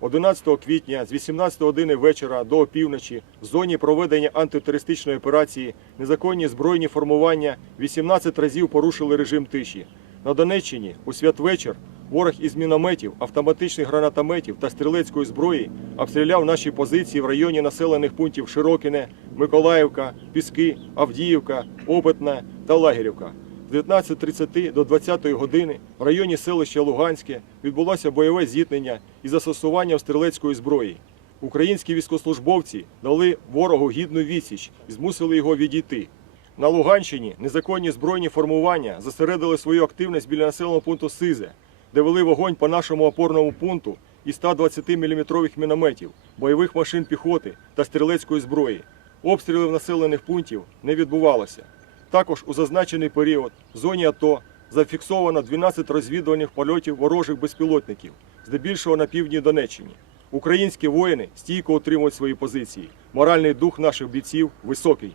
11 квітня з 18 години вечора до опівночі в зоні проведення антитерористичної операції незаконні збройні формування 18 разів порушили режим тиші. На Донеччині у святвечір ворог із мінометів, автоматичних гранатометів та стрілецької зброї обстріляв наші позиції в районі населених пунктів Широкине, Миколаївка, Піски, Авдіївка, Опитне та Лагерівка. З 19.30 до 20 години в районі селища Луганське відбулося бойове зіткнення із застосуванням стрілецької зброї. Українські військовослужбовці дали ворогу гідну відсіч і змусили його відійти. На Луганщині незаконні збройні формування зосередили свою активність біля населеного пункту Сизе, де вели вогонь по нашому опорному пункту із 120-мм мінометів, бойових машин піхоти та стрілецької зброї. Обстрілів населених пунктів не відбувалося. Також у зазначений період в зоні АТО зафіксовано 12 розвідувальних польотів ворожих безпілотників, здебільшого на півдні Донеччині. Українські воїни стійко утримують свої позиції. Моральний дух наших бійців високий.